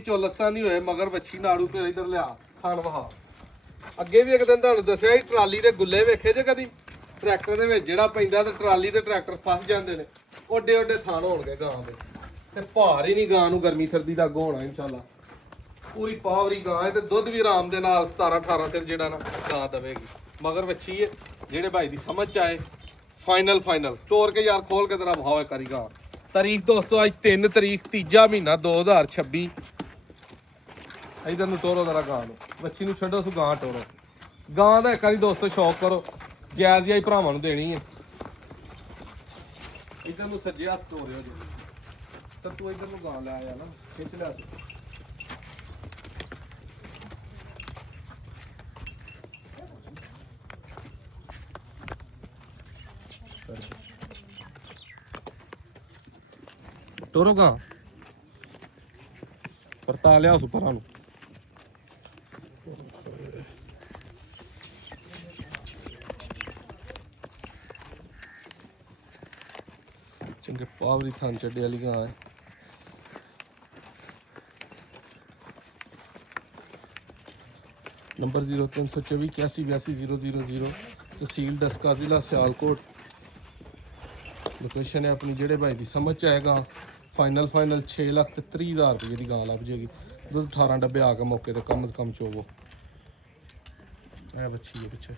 ਚੋਲਸਤਾ ਨਹੀਂ ਹੋਏ ਮਗਰ ਵੱਛੀ ਨਾੜੂ ਤੇ ਇਧਰ ਲਿਆ ਥਣ ਵਹਾ। ਅੱਗੇ ਵੀ ਇੱਕ ਦਿਨ ਤੁਹਾਨੂੰ ਦੱਸਿਆ ਸੀ ਟਰਾਲੀ ਦੇ ਗੁੱਲੇ ਵੇਖੇ ਜੇ ਕਦੀ ਟਰੈਕਟਰ ਦੇ ਵਿੱਚ ਜਿਹੜਾ ਪੈਂਦਾ ਤੇ ਟਰਾਲੀ ਤੇ ਟਰੈਕਟਰ ਫਸ ਜਾਂਦੇ ਨੇ। ਓਡੇ ਓਡੇ ਥਣ ਹੋਣਗੇ ਗਾਂ ਦੇ ਤੇ ਭਾਰ ਹੀ ਨਹੀਂ ਗਾਂ ਨੂੰ ਗਰਮੀ ਸਰਦੀ ਦਾ ਅੱਗੋਂ ਹੋਣਾ ਇਨਸ਼ਾਅੱਲਾ। ਪੂਰੀ ਪਾਵਰੀ ਗਾਂ ਹੈ ਤੇ ਦੁੱਧ ਵੀ ਆਰਾਮ ਦੇ ਨਾਲ 17-18 ਤੇ ਜਿਹੜਾ ਨਾ ਗਾਂ ਦੇਵੇਗੀ। ਮਗਰ ਵੱਛੀ ਹੈ ਜਿਹੜੇ ਭਾਈ ਦੀ ਸਮਝ ਚ ਆਏ ਫਾਈਨਲ ਤੋੜ ਕੇ ਯਾਰ ਖੋਲ ਕੇ ਤੇਰਾ ਭਾਵ ਕਰੀ ਗਾਂ। ਤਾਰੀਖ ਦੋਸਤੋ ਅੱਜ 3 ਤਰੀਕ ਤੀਜਾ ਮਹੀਨਾ 2026। ਇਧਰ ਨੂੰ ਟੋਰੋ ਜਰਾ ਗਾਂ ਨੂੰ ਵੱਛੀ ਨੂੰ ਛੱਡੋ ਸੋ ਗਾਂ ਟੋਰੋ। ਗਾਂ ਦਾ ਇੱਕ ਵਾਰੀ ਦੋਸਤੋ ਸ਼ੌਕ ਕਰੋ ਜਾਇਜ਼ ਜਿਹਾ ਹੀ ਭਰਾਵਾਂ ਨੂੰ ਦੇਣੀ ਹੈ। ਇਧਰ ਨੂੰ ਸੱਜੇ ਹੱਥ ਤੋਰਿਓ ਜੀ ਤਾਂ ਤੂੰ ਇਧਰ ਨੂੰ ਗਾਂ ਲੈ ਆਇਆ ਨਾ ਖਿੱਚ ਲਿਆ ਟੋਰੋ ਗਾਂ ਪਰਤਾ ਲਿਆ ਉਸ ਪਰਾਂ ਨੂੰ। ਚੰਗੇ ਪਾਵਰੀ ਥਾਂ ਚੱਡੇ ਵਾਲੀ ਗਾਂ ਹੈ। ਨੰਬਰ 0324818000 ਤਹਿਸੀਲ ਡਸਕਾ ਜ਼ਿਲ੍ਹਾ ਸਿਆਲਕੋਟ। ਲੋਕੇਸ਼ਨ ਹੈ ਆਪਣੀ ਜਿਹੜੇ ਭਾਈ ਦੀ ਸਮਝ ਚ ਆਏਗਾ ਫਾਈਨਲ 6,30,000 ਰੁਪਏ ਦੀ ਗਾਂ ਲੱਭ ਜਾਏਗੀ। ਦੁੱਧ 18 ਡੱਬੇ ਆ ਕੇ ਮੌਕੇ ਤੇ ਕਮ ਚੋਵੋ। ਇਹ ਬੱਚੀ ਹੈ ਪਿੱਛੇ।